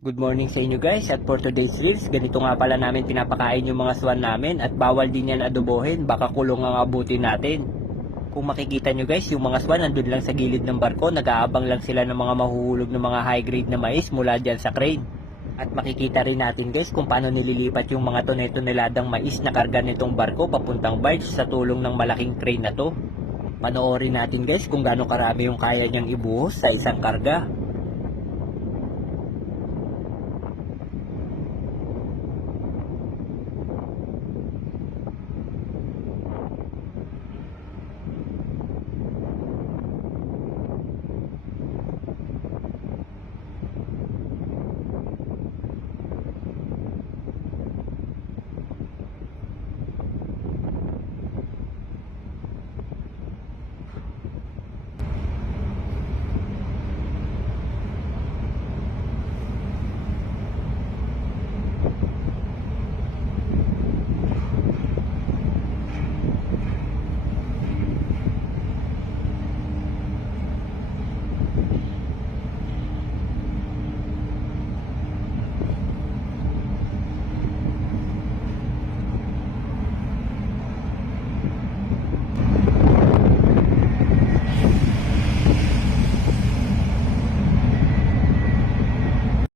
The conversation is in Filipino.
Good morning sa inyo guys, at for today's reels, ganito nga pala namin pinapakain yung mga swan namin at bawal din yan adobohin, baka kulong ang abutin natin. Kung makikita nyo guys, yung mga swan nandun lang sa gilid ng barko, nag-aabang lang sila ng mga mahuhulog ng mga high grade na mais mula dyan sa crane. At makikita rin natin guys kung paano nililipat yung mga tonel-toneladang mais na karga nitong barko papuntang barge sa tulong ng malaking crane na to. Panoorin natin guys kung gaano karami yung kaya niyang ibuhos sa isang karga.